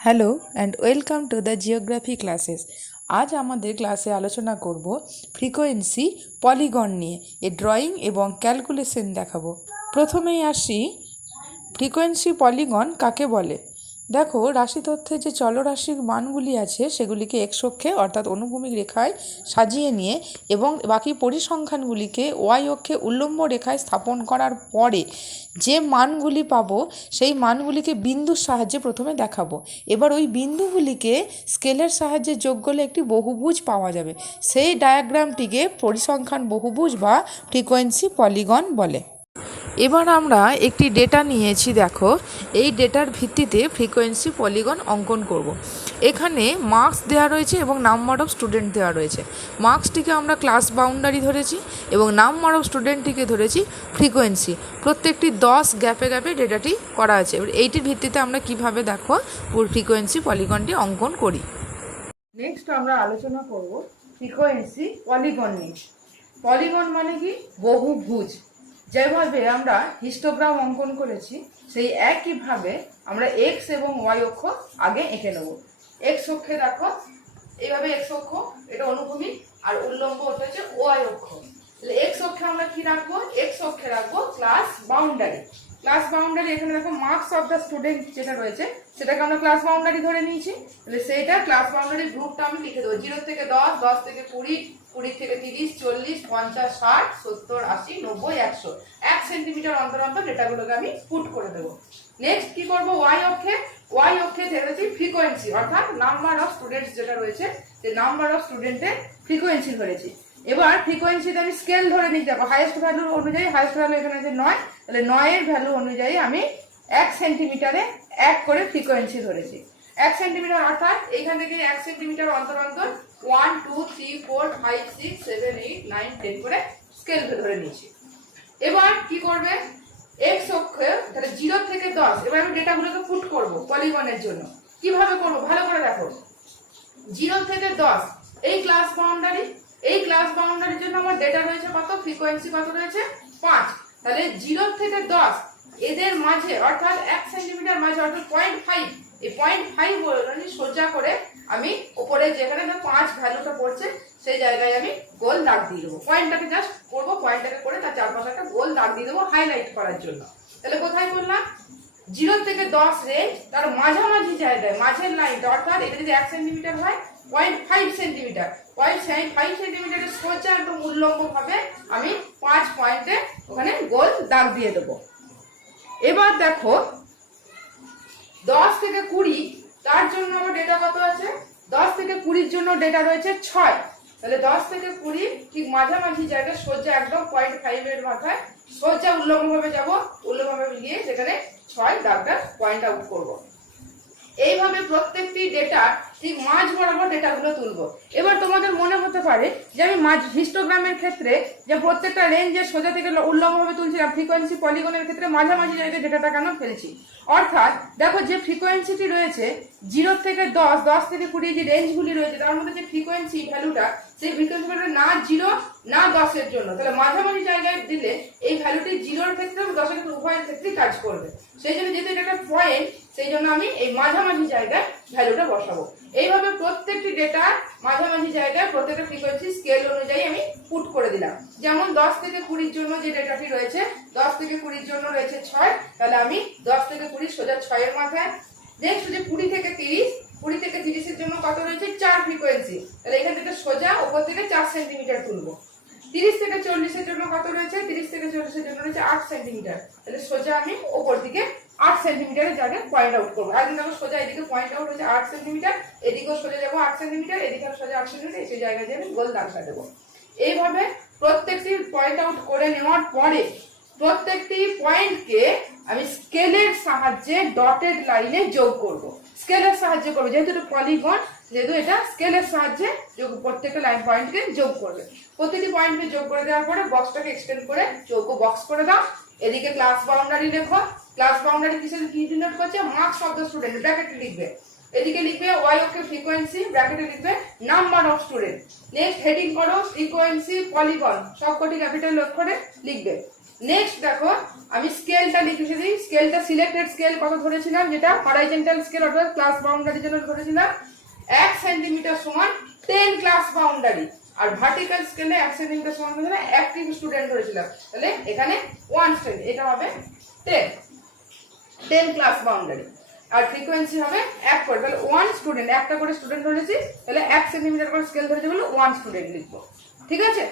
Hello and welcome to the geography classes আজ আমাদের ক্লাসে আলোচনা করব ফ্রিকোয়েন্সি পলিগন নিয়ে। এ ড্রয়িং এবং ক্যালকুলেশন দেখাবো। প্রথমেই আসি ফ্রিকোয়েন্সি পলিগন কাকে বলে? দেখো, রাশি তথ্যে যে চলরাশির মানগুলি আছে, সেগুলিকে অক্ষে অর্থাৎ অনুভূমিক রেখায় সাজিয়ে নিয়ে এবং বাকি পরিসংখ্যানগুলিকে ওয়াই অক্ষে উল্লম্ব রেখায় স্থাপন করার পরে যে মানগুলি পাবো, সেই মানগুলিকে বিন্দুর সাহায্যে প্রথমে দেখাবো। এবার ওই বিন্দুগুলিকে স্কেলের সাহায্যে যোগ করলে একটি বহুভুজ পাওয়া যাবে। সেই ডায়াগ্রামটিকে পরিসংখ্যান বহুভুজ বা ফ্রিকোয়েন্সি পলিগন বলে। এবার আমরা একটি ডেটা নিয়েছি, দেখো। এই ডেটার ভিত্তিতে ফ্রিকোয়েন্সি পলিগন অঙ্কন করব। এখানে মার্কস দেওয়া রয়েছে এবং নাম্বার অফ স্টুডেন্ট দেওয়া রয়েছে। মার্কসটিকে আমরা ক্লাস বাউন্ডারি ধরেছি এবং নাম্বার অফ স্টুডেন্টটিকে ধরেছি ফ্রিকোয়েন্সি প্রত্যেকটি দশ গ্যাপে গ্যাপে ডেটাটি করা আছে। এবার এইটির ভিত্তিতে আমরা কীভাবে, দেখো ফ্রিকোয়েন্সি পলিগনটি অঙ্কন করি। নেক্সট আমরা আলোচনা করব ফ্রিকোয়েন্সি পলিগন নিয়ে। পলিগন মানে কি? বহুভুজ। যেভাবে আমরা হিস্টোগ্রাম অঙ্কন করেছি। সেই একইভাবে আমরা এক্স এবং ওয়াই অক্ষ আগে এঁকে নেব। এক্স অক্ষে দেখো, এইভাবে এক্স অক্ষ, এটা অনুভূমিক, আর উল্লম্ব ওটা হচ্ছে ওয়াই অক্ষ। তাহলে এক্স অক্ষে আমরা কি রাখব? এক্স অক্ষে রাখব ক্লাস বাউন্ডারি ক্লাস বাউন্ডারি এখানে দেখো মার্কস অফ দ্য স্টুডেন্ট যেটা রয়েছে, সেটাকে আমরা ক্লাস বাউন্ডারি ধরে নিয়েছি। তাহলে সেইটা ক্লাস বাউন্ডারি গ্রুপটা আমি লিখে দেবো। জিরো থেকে দশ দশ থেকে কুড়ি কুড়ি থেকে তিরিশ, চল্লিশ, পঞ্চাশ, ষাট, সত্তর, আশি, নব্বই, একশো। এক সেন্টিমিটার অন্তর অন্তর ডেটাগুলোকে আমি পুট করে দেবো। নেক্সট কি করব? ওয়াই অক্ষে ওয়াই অক্ষে ধরেছি ফ্রিকোয়েন্সি অর্থাৎ নাম্বার অফ স্টুডেন্টস যেটা রয়েছে যে নাম্বার অফ স্টুডেন্টের ফ্রিকোয়েন্সি ধরেছি। এবার ফ্রিকোয়েন্সিতে আমি স্কেল ধরে নিতে যাব। হাইয়েস্ট ভ্যালু অনুযায়ী হাইয়েস্ট ভ্যালু এখানে আছে নয়। তাহলে নয়ের ভ্যালু অনুযায়ী আমি এক সেন্টিমিটারে এক করে ফ্রিকোয়েন্সি ধরেছি। এক সেন্টিমিটার অর্থাৎ এইখান থেকে এক সেন্টিমিটার অন্তর অন্তর one two three four five six seven eight nine ten করে স্কেল ধরে নিয়েছি। এবার কি করবে? এক্স অক্ষে, তাহলে জিরো থেকে দশ, এবার আমি ডেটাগুলোকে পুট করব পলিগনের জন্য। কীভাবে করব? ভালো করে দেখো। জিরো থেকে দশ, এই ক্লাস বাউন্ডারি এই ক্লাস বাউন্ডারির জন্য আমার ডেটা রয়েছে কত? ফ্রিকোয়েন্সি কত রয়েছে? পাঁচ। তাহলে জিরো থেকে দশ, এদের মাঝে, অর্থাৎ এক সেন্টিমিটার মাঝে, অর্থাৎ পয়েন্ট ফাইভ এই পয়েন্ট ফাইভ সোজা করে আমি ওপরে যেখানে পাঁচ ভ্যালুটা পড়ছে, সেই জায়গায় আমি গোল দাগ দিয়ে দেবো। পয়েন্টটাকে জাস্ট করব পয়েন্টটাকে করে তার চারপাশে একটা গোল দাগ দিয়ে দেবো হাইলাইট করার জন্য। তাহলে কোথায় করলাম? জিরো থেকে দশ রেঞ্জ তার মাঝামাঝি জায়গায়, মাঝের লাইনটা অর্থাৎ এটা যদি এক সেন্টিমিটার হয় point five centimetre point five সেন্টিমিটারের সোজা একদম উল্লম্ব ভাবে আমি পাঁচ পয়েন্টে ওখানে গোল দাগ দিয়ে দেবো। এবার দেখো, দশ থেকে কুড়ি, তার জন্য আমার ডেটা কত আছে? দশ থেকে কুড়ির জন্য ডেটা রয়েছে ছয়। তাহলে দশ থেকে কুড়ি ঠিক মাঝামাঝি জায়গায় সোজা একদম পয়েন্ট ফাইভ এর মাথায় সোজা উল্লম্বভাবে যাব, উল্লম্বভাবে গিয়ে সেখানে ছয় দাগটা পয়েন্ট আউট করব। এইভাবে প্রত্যেকটি ডেটা ঠিক মাঝ বরাবর ডেটাগুলো তুলব। এবার তোমাদের মনে হতে পারে যে আমি মাঝ হিস্টোগ্রামের ক্ষেত্রে যে প্রত্যেকটা রেঞ্জের সোজা থেকে উল্লম্বভাবে তুলছিলাম ফ্রিকোয়েন্সি পলিগনের ক্ষেত্রে মাঝামাঝি জায়গায় ডেটাটা কেন ফেলছি? অর্থাৎ দেখো যে ফ্রিকোয়েন্সিটি রয়েছে জিরো থেকে দশ দশ থেকে কুড়ি যে রেঞ্জগুলি রয়েছে, তার মধ্যে যে ফ্রিকোয়েন্সি ভ্যালুটা সেই ফ্রিকোয়েন্সি ভ্যালুটা না জিরো না দশের জন্য। তাহলে মাঝামাঝি জায়গায় দিলে জিরোর ক্ষেত্রে এবং দশের ক্ষেত্রে উভয়ের ক্ষেত্রেই কাজ করবে। সেই জন্য যেহেতু এটা একটা পয়েন্ট সেই জন্য আমি এই মাঝামাঝি জায়গায় ভ্যালুটা বসাবো। এইভাবে প্রত্যেকটি ডেটা মাঝামাঝি জায়গায় প্রত্যেকটা ফ্রিকোয়েন্সি স্কেল অনুযায়ী আমি পুট করে দিলাম। যেমন দশ থেকে কুড়ির জন্য যে ডেটাটি রয়েছে, দশ থেকে কুড়ির জন্য রয়েছে ছয়, তাহলে আমি দশ থেকে কুড়ি সোজা ছয়ের মাথায়। নেক্সট যে কুড়ি থেকে তিরিশ, কুড়ি থেকে তিরিশের জন্য কত রয়েছে? চার ফ্রিকোয়েন্সি তাহলে এখান থেকে সোজা ওপর থেকে চার সেন্টিমিটার তুলবো। তিরিশ থেকে চল্লিশের জন্য কত রয়েছে? তিরিশ থেকে চল্লিশের জন্য রয়েছে আট সেন্টিমিটার তাহলে সোজা আমি ওপর দিকে আট সেন্টিমিটারের জায়গায় পয়েন্ট আউট করব। একদিন দেখো সোজা এদিকে পয়েন্ট আউট হচ্ছে আট সেন্টিমিটার এদিকেও সোজা যাব আট সেন্টিমিটার এদিকে সোজা আট সেন্টিমিটার সেই জায়গায় আমি গোল দাগটা দেবো। এইভাবে প্রত্যেকটি পয়েন্ট আউট করে নেওয়ার পরে প্রত্যেকটি পয়েন্টকে আমি স্কেলের সাহায্যে ডটেড লাইনে যোগ করব। স্কেলের সাহায্যে করব। যেহেতু পলিগন যেহেতু এটা স্কেলের সাহায্যে প্রত্যেকটা লাইন পয়েন্টকে যোগ করবে। প্রতিটি পয়েন্টকে যোগ করে দেওয়ার পরে বক্সটাকে এক্সটেন্ড করে চৌকো বক্স করে দাও। এদিকে ক্লাস বাউন্ডারি লেখো। ক্লাস বাউন্ডারি কিসের কি ডিনোট করছে? মার্কস দ্য স্টুডেন্ট ব্র্যাকেটে লিখবে। এদিকে লিখবে ওয়াই ওকে ফ্রিকোয়েন্সি ব্র্যাকেটে লিখবে number of student next heading করো ফ্রিকোয়েন্সি পলিগন সবকটি ক্যাপিটাল অক্ষরে লিখবে। নেক্সট দেখো, আমি স্কেলটা লিখে দিই। স্কেলটা সিলেক্টেড স্কেল কত ধরেছিলাম? যেটা হরাইজেন্টাল স্কেল অর্থাৎ ক্লাস বাউন্ডারির জন্য ধরেছিলাম। এক সেন্টিমিটার সমান টেন ক্লাস বাউন্ডারি আর ভার্টিক্যাল স্কেলে এক সেন্টিমিটার সমান ধরেছিলাম অ্যাক্টিভ স্টুডেন্ট ধরেছিলাম তাহলে এখানে ওয়ান স্টেন এটা হবে টেন টেন ক্লাস বাউন্ডারি আর ফ্রিকোয়েন্সি হবে এক করে। তাহলে ওয়ান স্টুডেন্ট একটা করে স্টুডেন্ট ধরেছি, তাহলে এক সেন্টিমিটার করে স্কেল ধরেছি, বলে ওয়ান স্টুডেন্ট লিখব। ঠিক আছে?